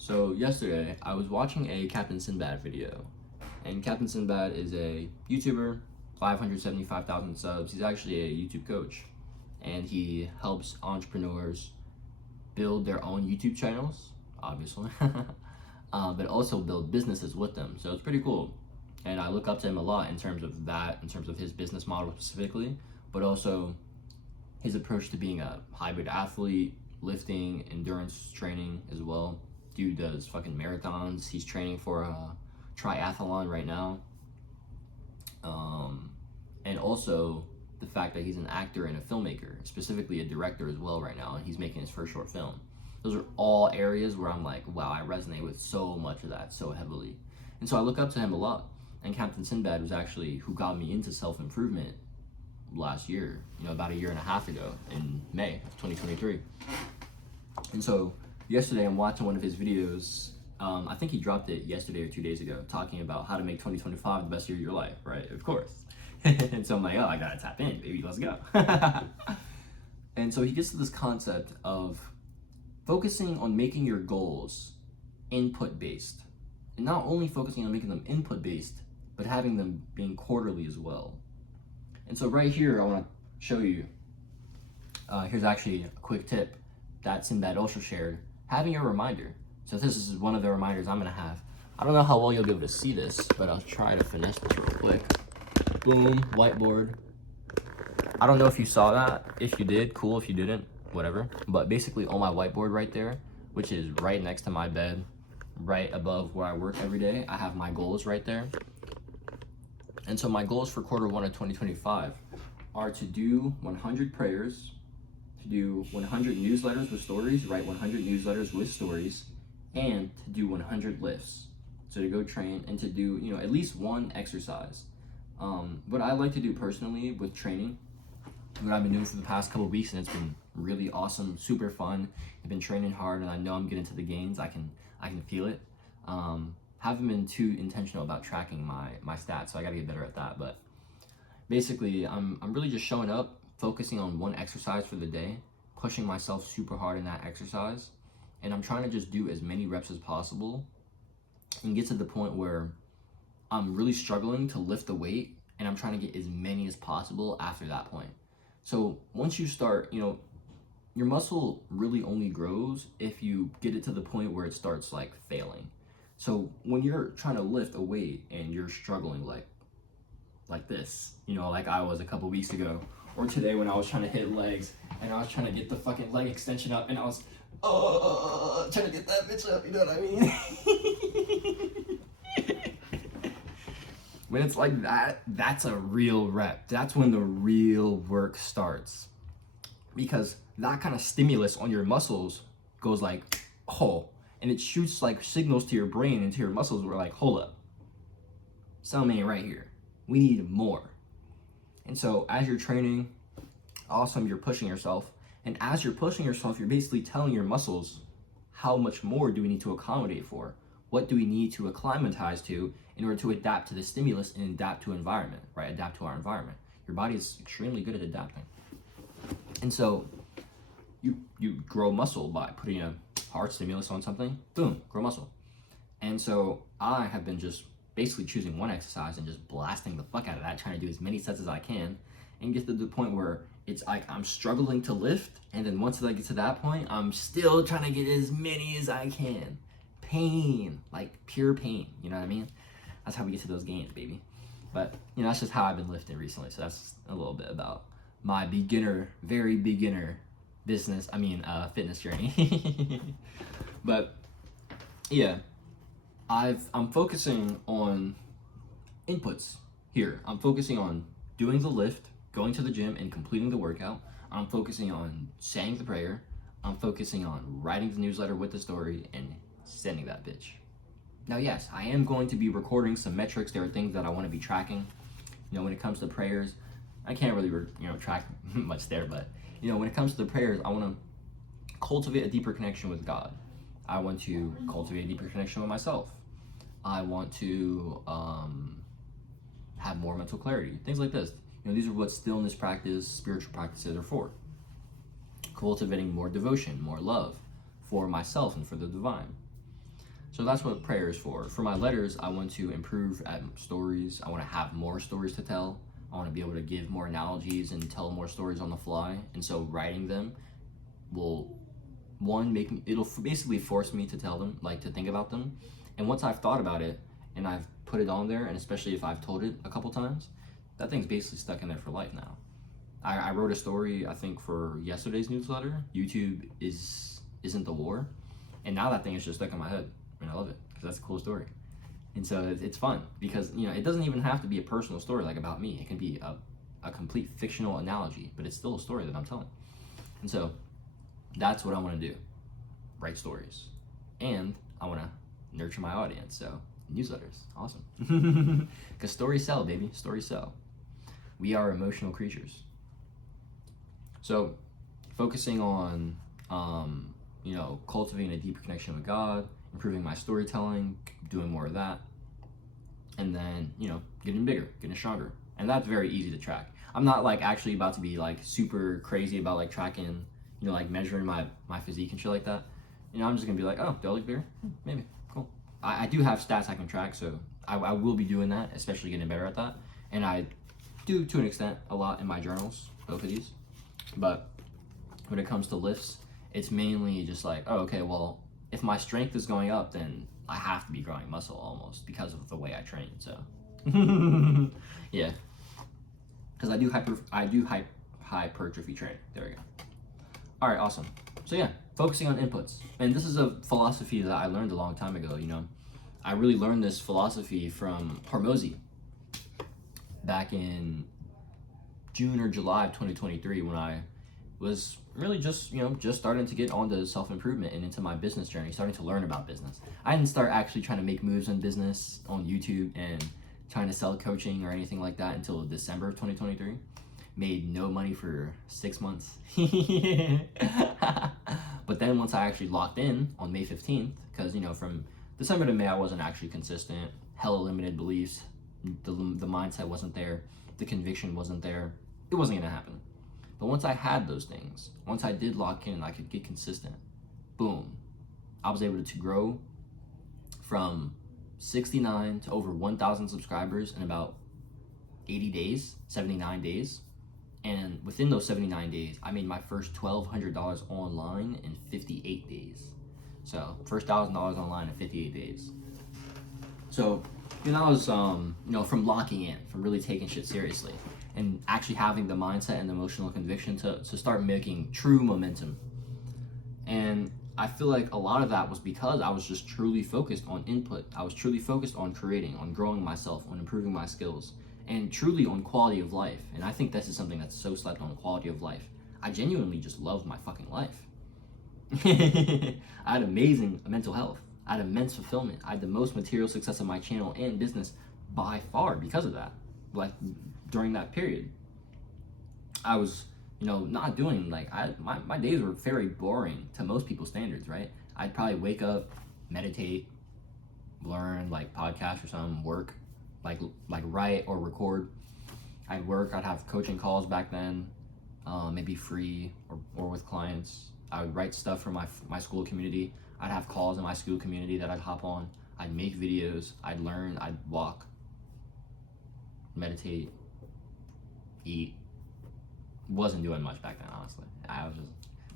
So yesterday, I was watching a Captain Sinbad video, and Captain Sinbad is a YouTuber, 575,000 subs. He's actually a YouTube coach, and he helps entrepreneurs build their own YouTube channels, obviously, but also build businesses with them. So it's pretty cool, and I look up to him a lot in terms of that, in terms of his business model specifically, but also his approach to being a hybrid athlete, lifting, endurance training as well. Dude does fucking marathons. He's training for a triathlon right now. And also the fact that he's an actor and a filmmaker, specifically a director as well right now, and he's making his first short film. Those are all areas where I'm like, wow, I resonate with so much of that so heavily. And so I look up to him a lot. And Captain Sinbad was actually who got me into self-improvement last year, about a year and a half ago in May of 2023. And so yesterday I'm watching one of his videos. I think he dropped it yesterday or 2 days ago, talking about how to make 2025 the best year of your life, right? Of course. And so I'm like, oh, I gotta tap in, baby, let's go. And so he gets to this concept of focusing on making your goals input-based. And not only focusing on making them input-based, but having them being quarterly as well. And so right here, I wanna show you, here's actually a quick tip that Sinbad also shared, having a reminder. So this is one of the reminders I'm gonna have. I don't know how well you'll be able to see this, but I'll try to finesse this real quick. Boom, whiteboard. I don't know if you saw that. If you did, cool. If you didn't, whatever. But basically on my whiteboard right there, which is right next to my bed, right above where I work every day, I have my goals right there. And so my goals for quarter one of 2025 are to do 100 prayers, to do 100 newsletters with stories, write 100 newsletters with stories, and to do 100 lifts. So to go train and to do, at least one exercise. What I like to do personally with training, what I've been doing for the past couple of weeks, and it's been really awesome, super fun. I've been training hard, and I know I'm getting to the gains. I can feel it. Haven't been too intentional about tracking my stats, so I got to get better at that. But basically, I'm really just showing up, focusing on one exercise for the day, pushing myself super hard in that exercise, and I'm trying to just do as many reps as possible and get to the point where I'm really struggling to lift the weight, and I'm trying to get as many as possible after that point. So once you start, your muscle really only grows if you get it to the point where it starts like failing. So when you're trying to lift a weight and you're struggling like this, like I was a couple weeks ago, or today when I was trying to hit legs and I was trying to get the fucking leg extension up and I was trying to get that bitch up, you know what I mean? When it's like that, that's a real rep. That's when the real work starts. Because that kind of stimulus on your muscles goes like, oh, and it shoots like signals to your brain and to your muscles where like, hold up, something ain't right here. We need more. And so as you're training, awesome, you're pushing yourself. And as you're pushing yourself, you're basically telling your muscles, how much more do we need to accommodate for? What do we need to acclimatize to in order to adapt to the stimulus and adapt to environment, right? Adapt to our environment. Your body is extremely good at adapting. And so you grow muscle by putting a hard stimulus on something, boom, grow muscle. And so I have been just basically choosing one exercise and just blasting the fuck out of that, trying to do as many sets as I can and get to the point where it's like I'm struggling to lift, and then once I get to that point, I'm still trying to get as many as I can. Pain, like pure pain, you know what I mean? That's how we get to those gains, baby. But that's just how I've been lifting recently. So that's a little bit about my very beginner fitness journey. But yeah, I'm focusing on inputs here. I'm focusing on doing the lift, going to the gym and completing the workout. I'm focusing on saying the prayer. I'm focusing on writing the newsletter with the story and sending that bitch. Now, yes, I am going to be recording some metrics. There are things that I want to be tracking. When it comes to prayers, I can't really, track much there, but when it comes to the prayers, I want to cultivate a deeper connection with God. I want to cultivate a deeper connection with myself. I want to have more mental clarity, things like this. These are what stillness practice, spiritual practices are for. Cultivating more devotion, more love for myself and for the divine. So that's what prayer is for. For my letters, I want to improve at stories. I want to have more stories to tell. I want to be able to give more analogies and tell more stories on the fly. And so writing them will, one, make me, it'll basically force me to tell them, like to think about them. And once I've thought about it and I've put it on there, and especially if I've told it a couple times, that thing's basically stuck in there for life now. I wrote a story, I think, for yesterday's newsletter, YouTube isn't the war. And now that thing is just stuck in my head. And I love it because that's a cool story. And so it's fun because, you know, it doesn't even have to be a personal story like about me. It can be a complete fictional analogy, but it's still a story that I'm telling. And so that's what I want to do. Write stories. And I want to nurture my audience. So newsletters, awesome. Because stories sell, baby. Stories sell. We are emotional creatures. So focusing on, you know, cultivating a deeper connection with God, improving my storytelling, doing more of that, and then, you know, getting bigger, getting stronger. And that's very easy to track. I'm not like actually about to be like super crazy about like tracking, you know, like measuring my physique and shit like that. You know, I'm just gonna be like, oh, do I look bigger? Maybe, cool. I do have stats I can track, so I will be doing that, especially getting better at that. And I do, to an extent, a lot in my journals, both of these. But when it comes to lifts, it's mainly just like, oh, okay, well, if my strength is going up, then I have to be growing muscle almost because of the way I train. So, yeah, because I do hypertrophy training. There we go. All right, awesome. So yeah, focusing on inputs, and this is a philosophy that I learned a long time ago. You know, I really learned this philosophy from Hormozy back in June or July of 2023 when I was really just, you know, just starting to get onto self-improvement and into my business journey, starting to learn about business. I didn't start actually trying to make moves in business on YouTube and trying to sell coaching or anything like that until December of 2023. Made no money for 6 months. But then once I actually locked in on May 15th, because, you know, from December to May, I wasn't actually consistent, hella limited beliefs, the mindset wasn't there, the conviction wasn't there, it wasn't gonna happen. But once I had those things, once I did lock in and I could get consistent, boom, I was able to grow from 69 to over 1,000 subscribers in about 80 days, 79 days. And within those 79 days, I made my first $1,200 online in 58 days. So first $1,000 online in 58 days. So, you know, that was, you know, from locking in, from really taking shit seriously, and actually having the mindset and the emotional conviction to start making true momentum. And I feel like a lot of that was because I was just truly focused on input. I was truly focused on creating, on growing myself, on improving my skills, and truly on quality of life. And I think this is something that's so slept on, quality of life. I genuinely just love my fucking life. I had amazing mental health. I had immense fulfillment. I had the most material success of my channel and business by far because of that. Like during that period, I was, you know, not doing like, my days were very boring to most people's standards, right? I'd probably wake up, meditate, learn like podcast or something, work, like write or record. I'd work, I'd have coaching calls back then, maybe free or with clients. I would write stuff for my school community. I'd have calls in my school community that I'd hop on. I'd make videos, I'd learn, I'd walk, meditate, eat. Wasn't doing much back then, honestly.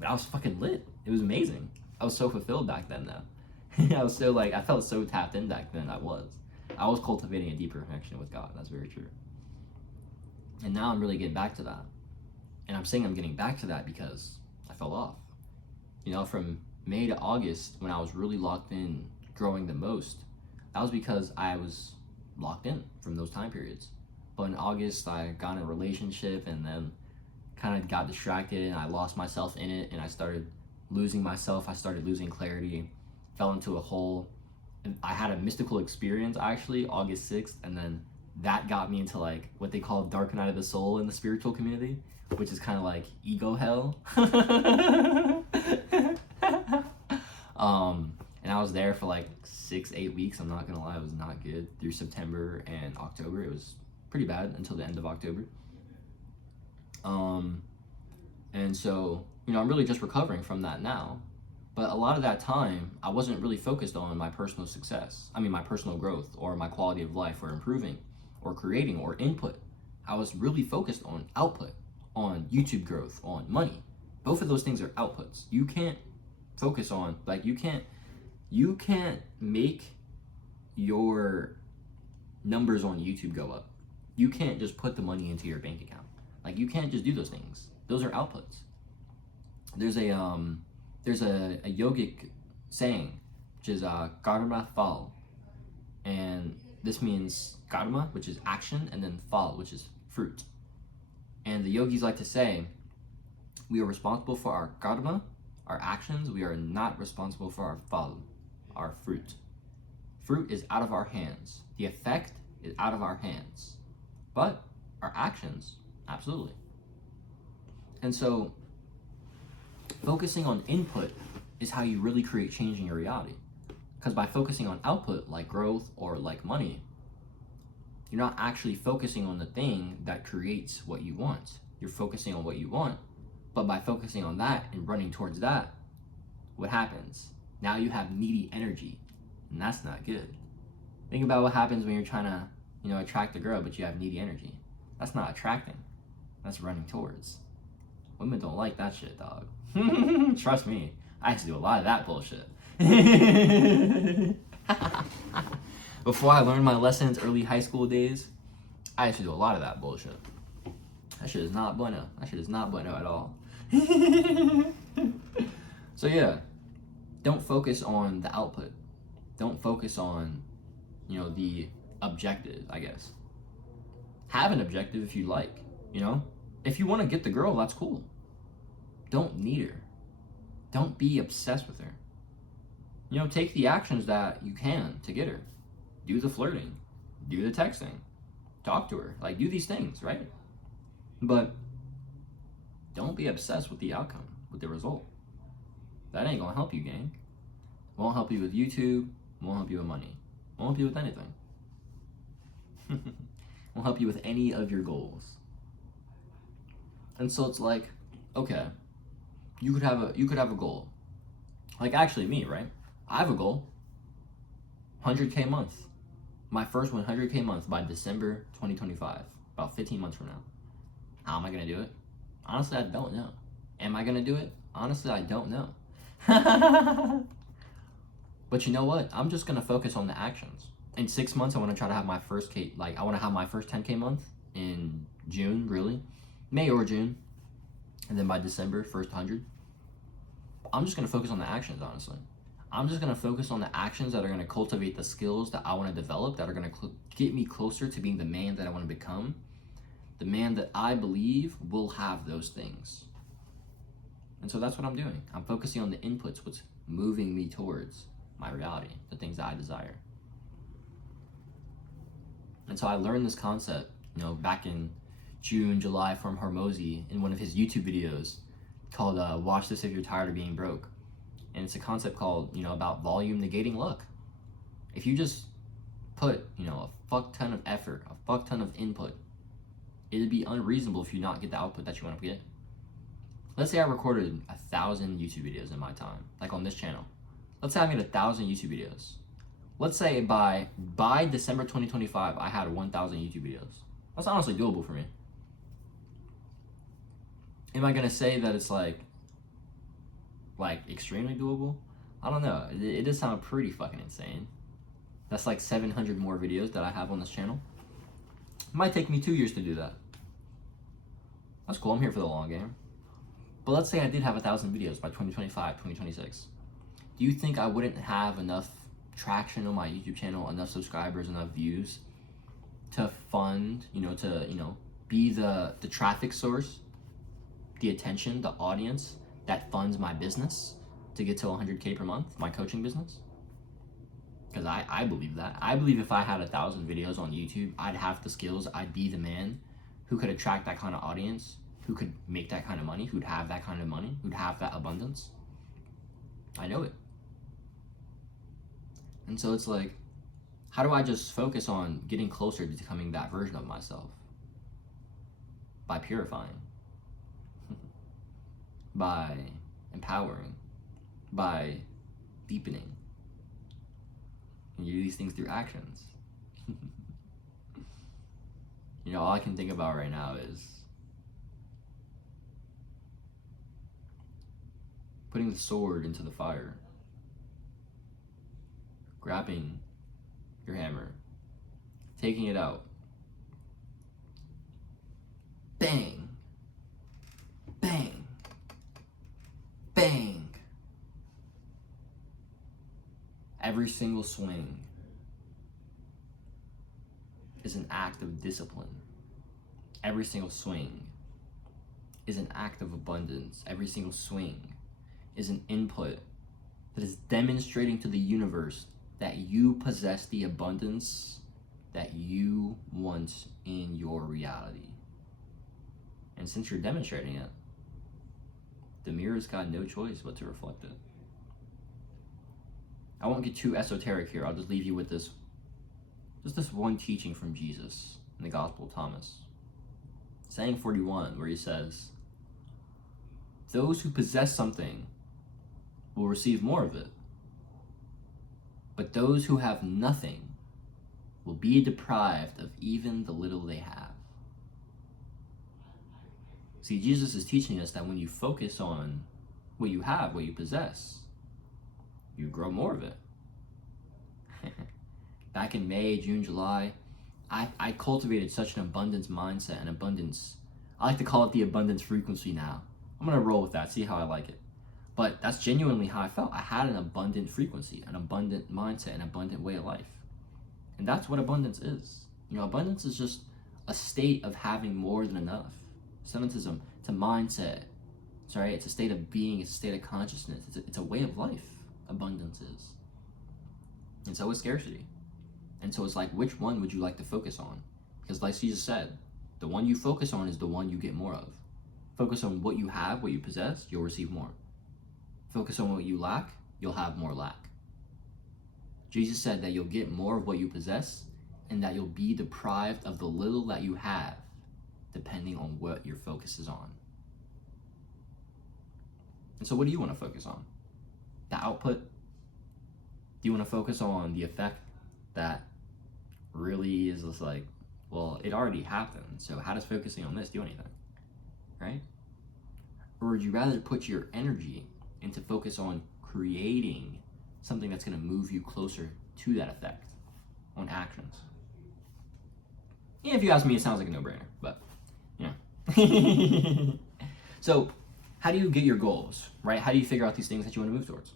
But I was fucking lit. It was amazing. I was so fulfilled back then though. I felt so tapped in back then. I was cultivating a deeper connection with God. That's very true. And now I'm really getting back to that. And I'm saying I'm getting back to that because I fell off. You know, from May to August, when I was really locked in, growing the most, that was because I was locked in from those time periods. But in August, I got in a relationship and then kind of got distracted and I lost myself in it and I started losing myself. I started losing clarity, fell into a hole. And I had a mystical experience actually, August 6th, and then that got me into like what they call dark night of the soul in the spiritual community, which is kind of like ego hell. And I was there for like 6-8 weeks. I'm not gonna lie, it was not good. Through September and October, it was pretty bad until the end of October. And so, you know, I'm really just recovering from that now. But a lot of that time, I wasn't really focused on my personal success. I mean, my personal growth or my quality of life or improving or creating or input. I was really focused on output, on YouTube growth, on money. Both of those things are outputs. You can't focus on, like, you can't make your numbers on YouTube go up. You can't just put the money into your bank account. Like, you can't just do those things. Those are outputs. There's a yogic saying, which is karma phal, and this means karma, which is action, and then phal, which is fruit. And the yogis like to say, we are responsible for our karma, our actions. We are not responsible for our phal, our fruit. Fruit is out of our hands. The effect is out of our hands. But our actions, absolutely. And so focusing on input is how you really create change in your reality. Because by focusing on output, like growth or like money, you're not actually focusing on the thing that creates what you want. You're focusing on what you want, but by focusing on that and running towards that, what happens? Now you have needy energy, and that's not good. Think about what happens when you're trying to, attract a girl, but you have needy energy. That's not attracting. That's running towards. Women don't like that shit, dog. Trust me, I used to do a lot of that bullshit. Before I learned my lessons early high school days, I used to do a lot of that bullshit. That shit is not bueno. That shit is not bueno at all. So yeah, don't focus on the output. Don't focus on, the objective, I guess. Have an objective if you like, If you want to get the girl, that's cool. Don't need her. Don't be obsessed with her. Take the actions that you can to get her. Do the flirting. Do the texting. Talk to her. Like, do these things, right? But don't be obsessed with the outcome, with the result. That ain't gonna help you, gang. Won't help you with YouTube. Won't help you with money. Won't help you with anything. Won't help you with any of your goals. And so it's like, okay, you could have a goal. Like, actually me, right? I have a goal. 100K month. My first 100K month by December 2025. About 15 months from now. How am I gonna do it? Honestly, I don't know. Am I gonna do it? Honestly, I don't know. But you know what? I'm just gonna focus on the actions. In 6 months, I wanna try to have my first K, I wanna have my first 10K month in June, really. May or June. And then by December, first 100. I'm just gonna focus on the actions, honestly. I'm just gonna focus on the actions that are gonna cultivate the skills that I wanna develop, that are gonna get me closer to being the man that I wanna become, the man that I believe will have those things. And so that's what I'm doing. I'm focusing on the inputs, what's moving me towards my reality, the things that I desire. And so I learned this concept, back in June, July from Hormozy in one of his YouTube videos called Watch This If You're Tired of Being Broke. And it's a concept called, about volume negating luck. If you just put, a fuck ton of effort, a fuck ton of input, it'd be unreasonable if you not get the output that you want to get. Let's say I recorded 1,000 YouTube videos in my time, like on this channel. Let's say I made 1,000 YouTube videos. Let's say by December 2025, I had 1,000 YouTube videos. That's honestly doable for me. Am I gonna say that it's like extremely doable? I don't know. It does sound pretty fucking insane. That's like 700 more videos that I have on this channel. It might take me 2 years to do that. That's cool. I'm here for the long game. But let's say I did have 1,000 videos by 2025, 2026. Do you think I wouldn't have enough traction on my YouTube channel, enough subscribers, enough views to fund, to be the traffic source, the attention, the audience that funds my business to get to 100K per month, my coaching business? Because I believe that. I believe if I had 1,000 videos on YouTube, I'd have the skills, I'd be the man who could attract that kind of audience, who could make that kind of money, who'd have that kind of money, who'd have that abundance. I know it. And so it's like, how do I just focus on getting closer to becoming that version of myself? By purifying. By empowering. by deepening. And you do these things through actions. All I can think about right now is putting the sword into the fire, grabbing your hammer, taking it out, bang, bang, bang. Every single swing is an act of discipline. Every single swing is an act of abundance. Every single swing is an input that is demonstrating to the universe that you possess the abundance that you want in your reality. And since you're demonstrating it, the mirror's got no choice but to reflect it. I won't get too esoteric here. I'll just leave you with this one teaching from Jesus in the Gospel of Thomas. Saying 41, where he says, those who possess something will receive more of it, but those who have nothing will be deprived of even the little they have. See, Jesus is teaching us that when you focus on what you have, what you possess, you grow more of it. Back in May, June, July, I cultivated such an abundance mindset, an abundance. I like to call it the abundance frequency now. I'm going to roll with that, see how I like it. But that's genuinely how I felt. I had an abundant frequency, an abundant mindset, an abundant way of life. And that's what abundance is. Abundance is just a state of having more than enough. It's a mindset. Sorry, it's a state of being, it's a state of consciousness. It's a way of life, abundance is. And so is scarcity. And so it's like, which one would you like to focus on? Because like Jesus said, the one you focus on is the one you get more of. Focus on what you have, what you possess, you'll receive more. Focus on what you lack, you'll have more lack. Jesus said that you'll get more of what you possess and that you'll be deprived of the little that you have, depending on what your focus is on. And so what do you want to focus on? The output? Do you want to focus on the effect that really is just like, well, it already happened, so how does focusing on this do anything? Right? Or would you rather put your energy into focus on creating something that's going to move you closer to that effect on actions? Yeah, if you ask me, it sounds like a no-brainer, but So how do you get your goals, right? How do you figure out these things that you want to move towards?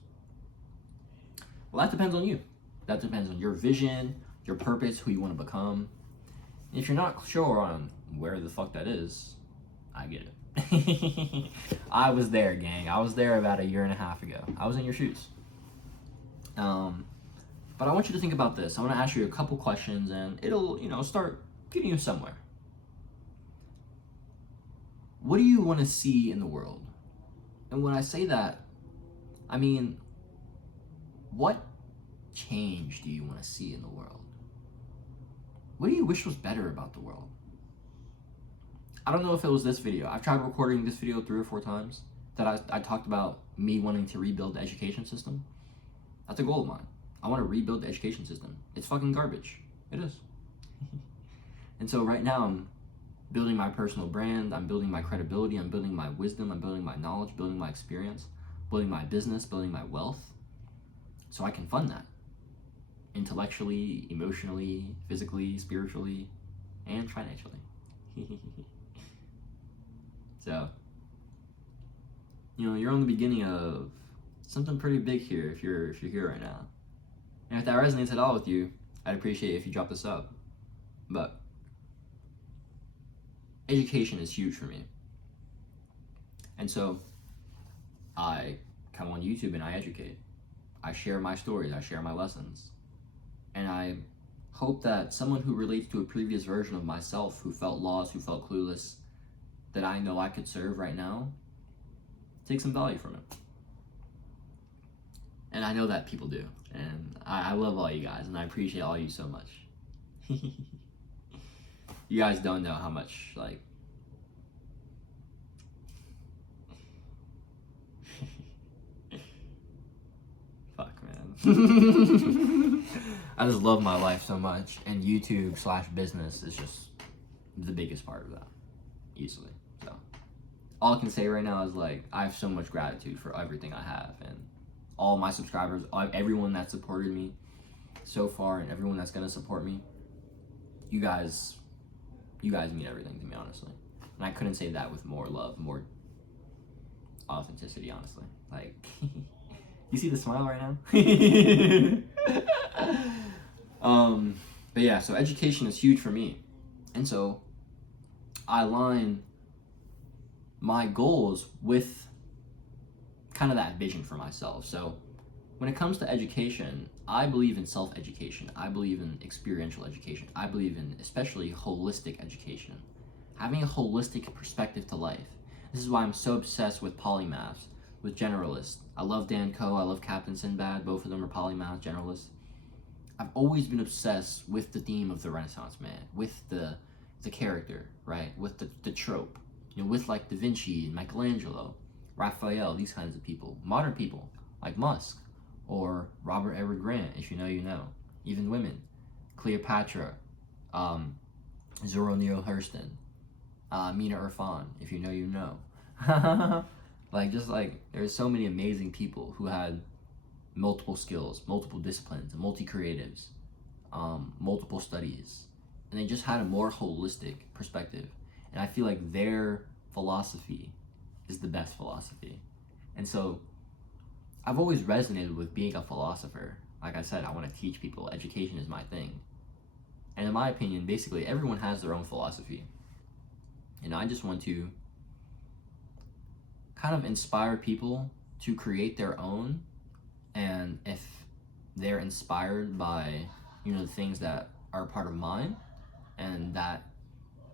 Well, that depends on you. That depends on your vision, your purpose, who you want to become. And if you're not sure on where the fuck that is, I get it. I was there, gang. I was there about 1.5 years ago. I was in your shoes. But I want you to think about this. I want to ask you a couple questions, and it'll, start getting you somewhere. What do you want to see in the world? And when I say that, I mean, what change do you want to see in the world? What do you wish was better about the world? I don't know if it was this video. I've tried recording this video 3 or 4 times that I talked about me wanting to rebuild the education system. That's a goal of mine. I want to rebuild the education system. It's fucking garbage. It is. And so right now I'm building my personal brand. I'm building my credibility. I'm building my wisdom. I'm building my knowledge, building my experience, building my business, building my wealth, so I can fund that intellectually, emotionally, physically, spiritually, and financially. So, you're on the beginning of something pretty big here if you're here right now. And if that resonates at all with you, I'd appreciate it if you drop this up. But education is huge for me. And so I come on YouTube and I educate. I share my stories, I share my lessons. And I hope that someone who relates to a previous version of myself, who felt lost, who felt clueless, that I know I could serve right now, take some value from it. And I know that people do. And I love all you guys, and I appreciate all you so much. You guys don't know how much, I just love my life so much, and YouTube/business is just the biggest part of that, easily. So all I can say right now is like I have so much gratitude for everything I have, and all my subscribers, everyone that supported me so far, and everyone that's gonna support me. You guys mean everything to me, honestly. And I couldn't say that with more love, more authenticity, honestly. Like, you see the smile right now? But yeah, so education is huge for me. And so I align my goals with kind of that vision for myself. So when it comes to education, I believe in self-education. I believe in experiential education. I believe in especially holistic education. Having a holistic perspective to life. This is why I'm so obsessed with polymaths, with generalists. I love Dan Coe, I love Captain Sinbad. Both of them are polymath generalists. I've always been obsessed with the theme of the Renaissance man, with the character, right? With the trope. You know, with like Da Vinci, Michelangelo, Raphael, these kinds of people. Modern people, like Musk, or Robert Edward Grant, if you know, you know. Even women. Cleopatra, Zora Neale Hurston, Mina Irfan, if you know, you know. There's so many amazing people who had multiple skills, multiple disciplines, multi-creatives, multiple studies. And they just had a more holistic perspective. And I feel like their philosophy is the best philosophy. And so I've always resonated with being a philosopher. Like I said, I want to teach people. Education is my thing. And in my opinion, basically everyone has their own philosophy. And I just want to kind of inspire people to create their own. And if they're inspired by, you know, the things that are part of mine, and that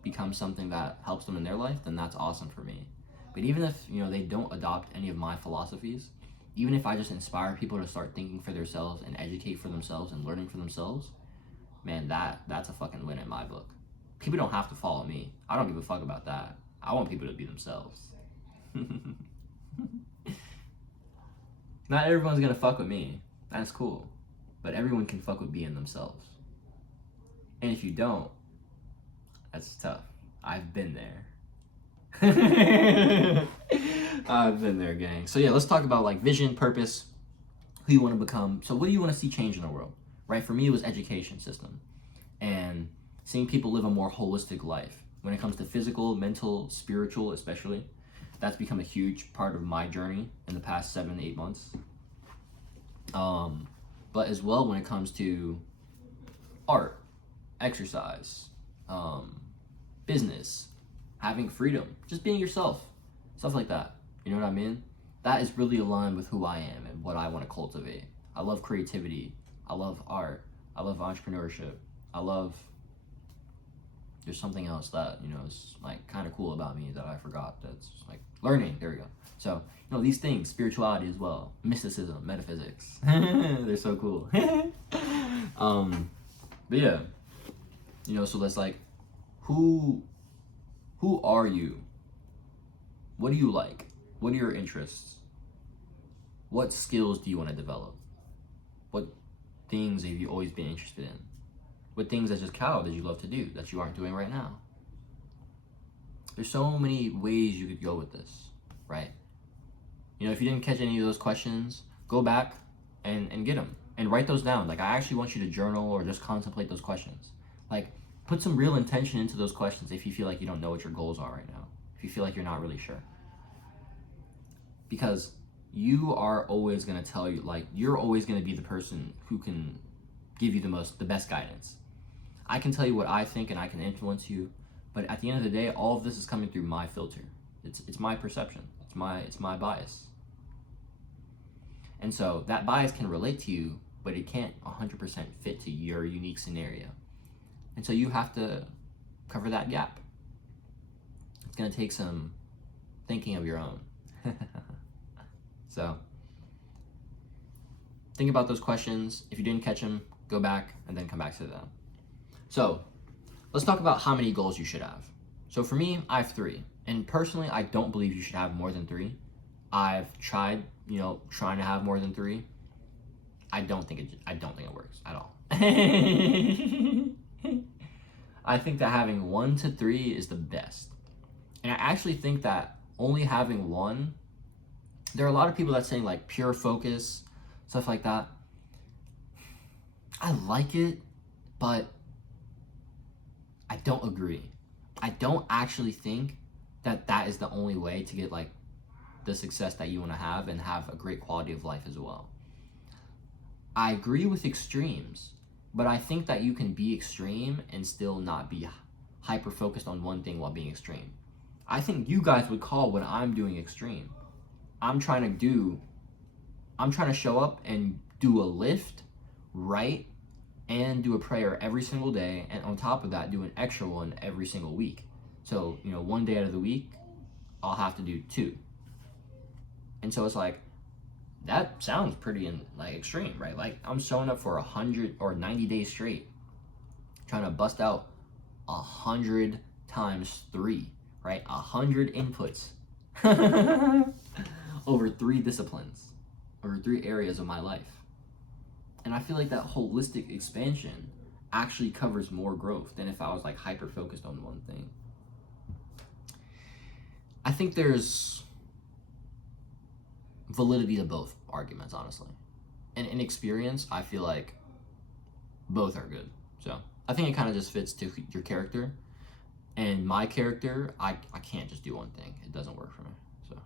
becomes something that helps them in their life, then that's awesome for me. But even if, you know, they don't adopt any of my philosophies, even if I just inspire people to start thinking for themselves and educate for themselves and learning for themselves, man, that's a fucking win in my book. People don't have to follow me. I don't give a fuck about that. I want people to be themselves. Not everyone's gonna fuck with me. That's cool. But everyone can fuck with being themselves. And if you don't, that's tough. I've been there. I've been there, gang. So yeah, let's talk about like vision, purpose, who you want to become. So what do you want to see change in the world, right? For me, it was education system and seeing people live a more holistic life when it comes to physical, mental, spiritual, especially. That's become a huge part of my journey in the past 7-8 months. But as well when it comes to art, exercise, business, having freedom, just being yourself, stuff like that. You know what I mean? That is really aligned with who I am and what I want to cultivate. I love creativity. I love art. I love entrepreneurship. There's something else that, you know, is like kind of cool about me that I forgot. That's like learning. There we go. So, you know, these things, spirituality as well, mysticism, metaphysics. They're so cool. But yeah, you know, so that's like, who are you? What do you like? What are your interests? What skills do you want to develop? What things have you always been interested in? What things as a child did you love to do that you aren't doing right now? There's so many ways you could go with this, right? You know, if you didn't catch any of those questions, go back and get them and write those down. Like, I actually want you to journal or just contemplate those questions. Like, put some real intention into those questions if you feel like you don't know what your goals are right now. If you feel like you're not really sure. Because you are always going to tell you, like, you're always going to be the person who can give you the best guidance. I can tell you what I think and I can influence you, but at the end of the day, all of this is coming through my filter. It's my perception. It's my bias. And so that bias can relate to you, but it can't 100% fit to your unique scenario. And so you have to cover that gap. It's going to take some thinking of your own. So think about those questions. If you didn't catch them, go back and then come back to them. So let's talk about how many goals you should have. So for me, I have 3. And personally, I don't believe you should have more than 3. I've tried, trying to have more than 3. I don't think it works at all. I think that having 1 to 3 is the best. And I actually think that only having one, there are a lot of people that say like pure focus, stuff like that. I like it, but I don't agree. I don't actually think that that is the only way to get like the success that you want to have and have a great quality of life as well. I agree with extremes, but I think that you can be extreme and still not be hyper focused on one thing while being extreme. I think you guys would call what I'm doing extreme. I'm trying to show up and do a lift, write, and do a prayer every single day, and on top of that, do an extra one every single week. So, one day out of the week, I'll have to do 2. And so it's like, that sounds pretty extreme, right? Like I'm showing up for 100 or 90 days straight, trying to bust out 100 times 3, right? 100 inputs over 3 disciplines, over 3 areas of my life. And I feel like that holistic expansion actually covers more growth than if I was like hyper focused on one thing. I think there's validity to both arguments, honestly. And in experience, I feel like both are good. So I think it kind of just fits to your character. And my character, I can't just do one thing. It doesn't work for me. So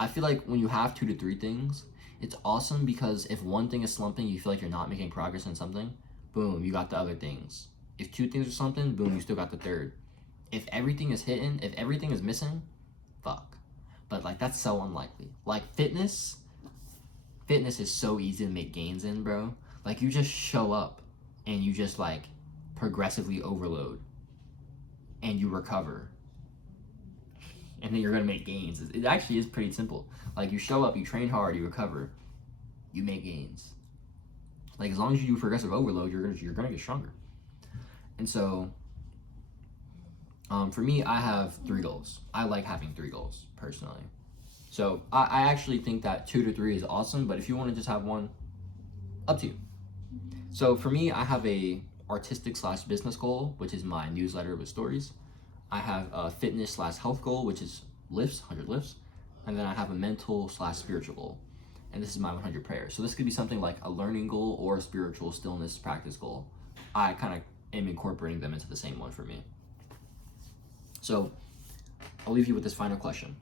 I feel like when you have 2 to 3 things, it's awesome because if one thing is slumping, you feel like you're not making progress in something, boom, you got the other things. If 2 things are something, boom, you still got the third. If everything is hitting, if everything is missing, fuck. But like that's so unlikely. Like fitness is so easy to make gains in, bro. Like you just show up and you just like progressively overload and you recover. And then you're gonna make gains. It actually is pretty simple. Like you show up, you train hard, you recover, you make gains. Like as long as you do progressive overload, you're gonna get stronger. And so, for me, I have 3 goals. I like having 3 goals personally. So I actually think that 2 to 3 is awesome. But if you want to just have one, up to you. So for me, I have a artistic/business goal, which is my newsletter with stories. I have a fitness/health goal, which is lifts, 100 lifts. And then I have a mental/spiritual goal. And this is my 100 prayers. So this could be something like a learning goal or a spiritual stillness practice goal. I kind of am incorporating them into the same one for me. So I'll leave you with this final question.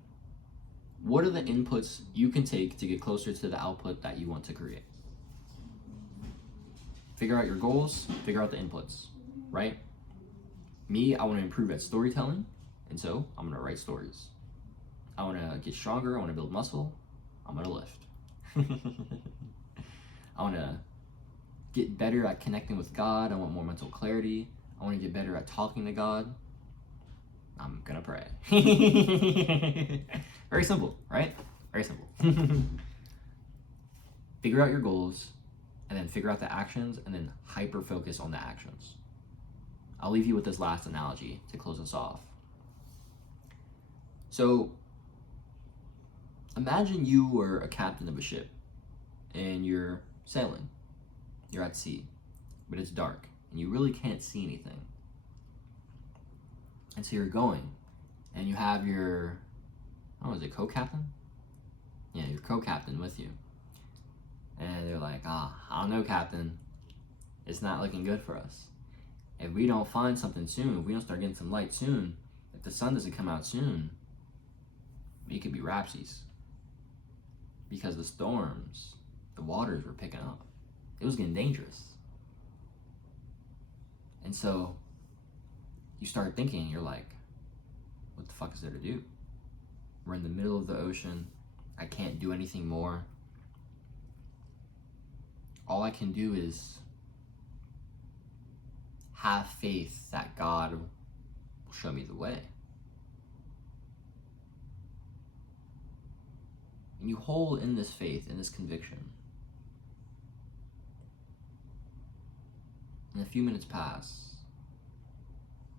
What are the inputs you can take to get closer to the output that you want to create? Figure out your goals, figure out the inputs, right? Me, I want to improve at storytelling, and so I'm going to write stories. I want to get stronger, I want to build muscle, I'm going to lift. I want to get better at connecting with God, I want more mental clarity, I want to get better at talking to God, I'm going to pray. Very simple, right? Very simple. Figure out your goals, and then figure out the actions, and then hyper focus on the actions. I'll leave you with this last analogy to close us off. So, imagine you were a captain of a ship, and you're sailing. You're at sea, but it's dark, and you really can't see anything. And so you're going, and you have your, co-captain? Yeah, your co-captain with you. And they're like, I don't know, Captain. It's not looking good for us. If we don't find something soon, if we don't start getting some light soon, if the sun doesn't come out soon, we could be rapsies. Because the storms, the waters were picking up. It was getting dangerous. And so you start thinking, you're like, what the fuck is there to do? We're in the middle of the ocean. I can't do anything more. All I can do is have faith that God will show me the way. And you hold in this faith, in this conviction. And a few minutes pass,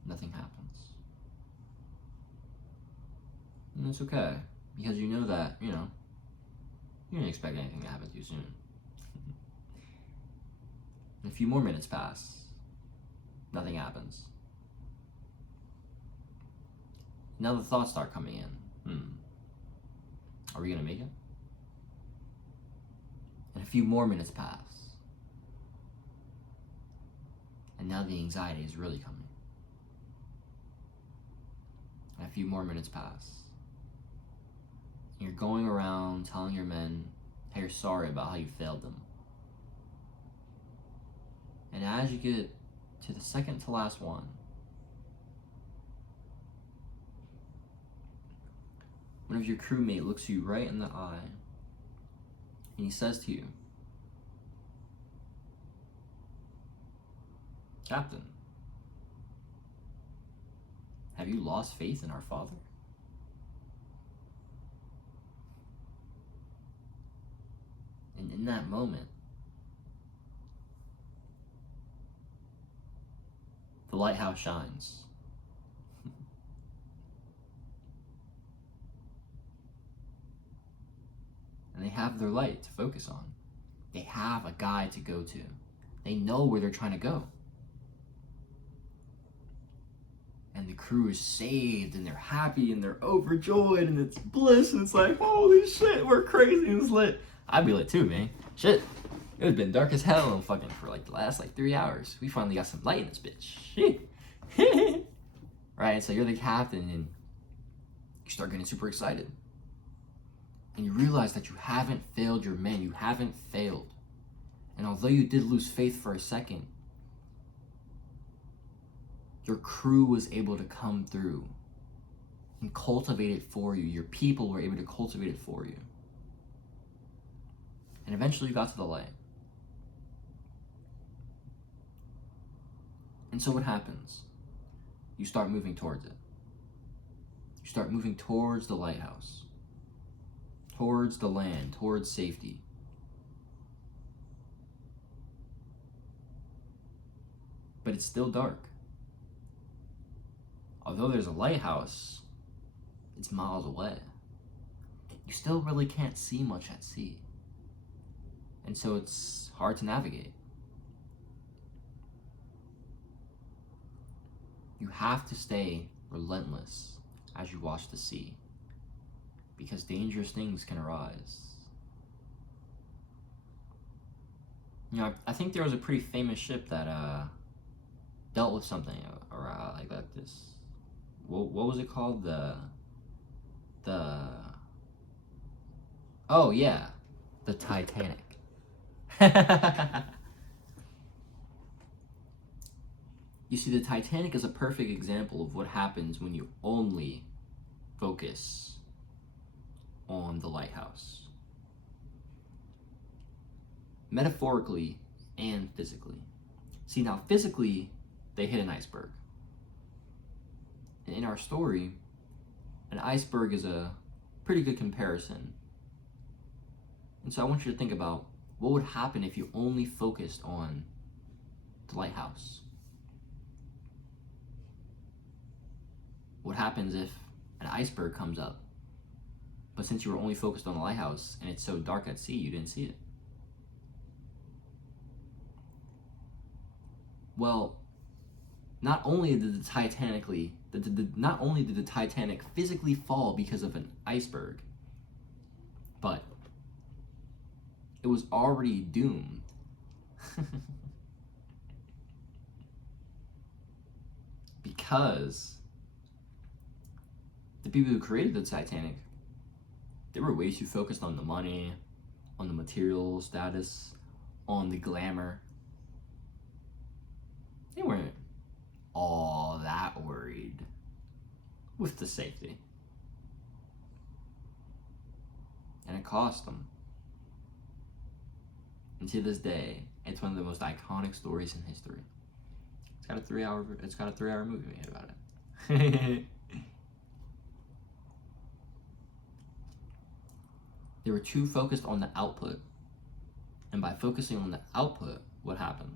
nothing happens. And it's okay, because you know that, You didn't expect anything to happen too soon. A few more minutes pass. Nothing happens. Now the thoughts start coming in. Are we gonna make it? And a few more minutes pass. And now the anxiety is really coming. And a few more minutes pass. And you're going around telling your men how you're sorry about how you failed them. And as you get to the second to last one, one of your crewmate looks you right in the eye and he says to you, "Captain, have you lost faith in our father?" And in that moment, the lighthouse shines. And they have their light to focus on. They have a guide to go to. They know where they're trying to go. And the crew is saved, and they're happy, and they're overjoyed, and it's bliss, and it's like, holy shit, we're crazy and it's lit. I'd be lit too, man. Shit. It would have been dark as hell and fucking for like the last 3 hours. We finally got some light in this bitch. Shit. Right, so you're the captain, and you start getting super excited. And you realize that you haven't failed your men. You haven't failed. And although you did lose faith for a second, your crew was able to come through and cultivate it for you. Your people were able to cultivate it for you. And eventually you got to the light. And so what happens? You start moving towards it. You start moving towards the lighthouse, towards the land, towards safety. But it's still dark. Although there's a lighthouse, it's miles away. You still really can't see much at sea. And so it's hard to navigate. You have to stay relentless as you watch the sea, because dangerous things can arise. You know, I think there was a pretty famous ship that dealt with something like this. What was it called? Oh yeah, the Titanic. You see, the Titanic is a perfect example of what happens when you only focus on the lighthouse. Metaphorically and physically. See, now physically, they hit an iceberg. And in our story, an iceberg is a pretty good comparison. And so I want you to think about what would happen if you only focused on the lighthouse. What happens if an iceberg comes up, but since you were only focused on the lighthouse and it's so dark at sea, you didn't see it? Well, not only did the Titanic physically fall because of an iceberg, but it was already doomed. Because the people who created the Titanic, they were way too focused on the money, on the material status, on the glamour. They weren't all that worried with the safety. And it cost them. And to this day, it's one of the most iconic stories in history. It's got a 3-hour movie made about it. They were too focused on the output. And by focusing on the output, what happened?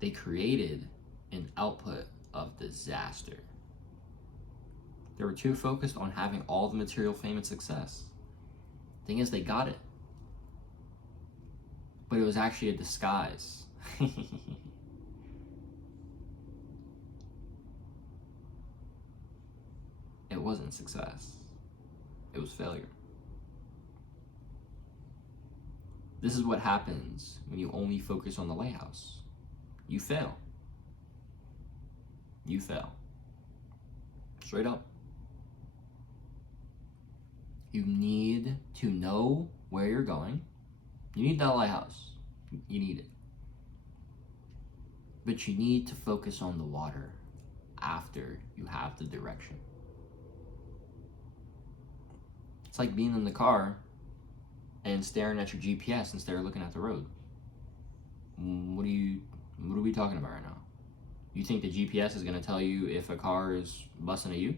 They created an output of disaster. They were too focused on having all the material fame and success. Thing is, they got it. but it was actually a disguise. It wasn't success. It was failure. This is what happens when you only focus on the lighthouse. You fail. You fail. Straight up. You need to know where you're going. You need that lighthouse. You need it. But you need to focus on the water after you have the direction. It's like being in the car and staring at your GPS instead of looking at the road. What are we talking about right now? You think the GPS is going to tell you if a car is busting a U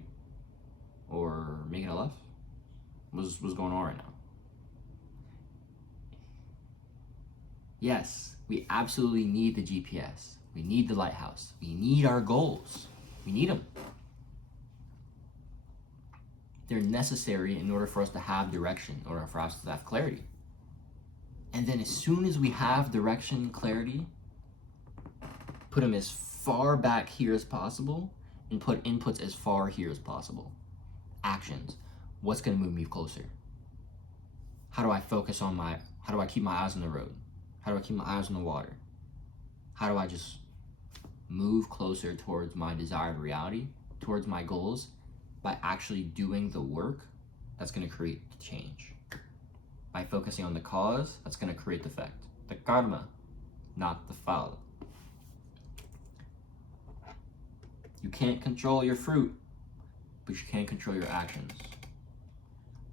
or making a left? What's going on right now? Yes, we absolutely need the GPS. We need the lighthouse. We need our goals. We need them. They're necessary in order for us to have direction, in order for us to have clarity. And then as soon as we have direction, clarity, put them as far back here as possible and put inputs as far here as possible. Actions. What's going to move me closer? How do I keep my eyes on the road? How do I keep my eyes on the water? How do I just move closer towards my desired reality, towards my goals, by actually doing the work that's going to create the change? By focusing on the cause, that's going to create the effect. The karma, not the phala. You can't control your fruit, but you can control your actions.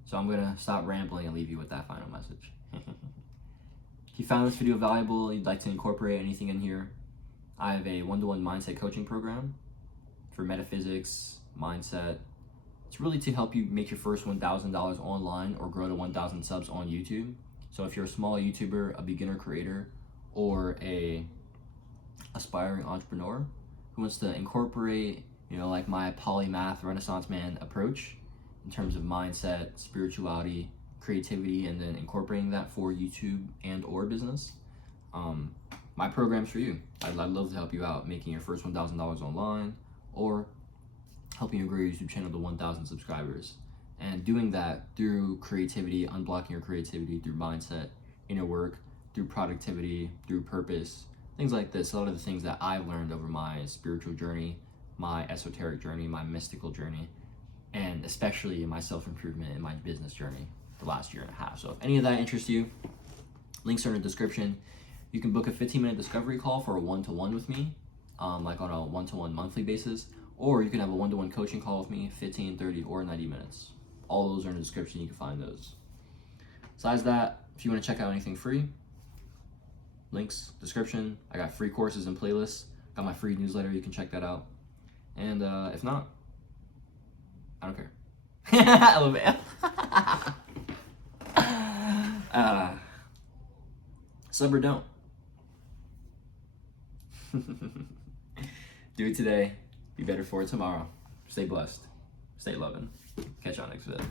So I'm going to stop rambling and leave you with that final message. If you found this video valuable, you'd like to incorporate anything in here, I have a one-to-one mindset coaching program for metaphysics, mindset. It's really to help you make your first $1,000 online or grow to 1,000 subs on YouTube. So if you're a small YouTuber, a beginner creator, or a aspiring entrepreneur who wants to incorporate, like my polymath Renaissance man approach in terms of mindset, spirituality, creativity, and then incorporating that for YouTube and or business, my program's for you. I'd love to help you out making your first $1,000 online or helping you grow your YouTube channel to 1,000 subscribers. And doing that through creativity, unblocking your creativity through mindset, inner work, through productivity, through purpose, things like this. A lot of the things that I've learned over my spiritual journey, my esoteric journey, my mystical journey, and especially in my self-improvement and my business journey the last year and a half. So if any of that interests you, links are in the description. You can book a 15-minute discovery call for a one-to-one with me, like on a one-to-one monthly basis, or you can have a one-to-one coaching call with me, 15, 30, or 90 minutes. All those are in the description. You can find those. Besides that, if you want to check out anything free, links, description. I got free courses and playlists. Got my free newsletter. You can check that out. And if not, I don't care. I love it. Sub or don't. Do it today. Be better for it tomorrow. Stay blessed. Stay loving. Catch y'all next video.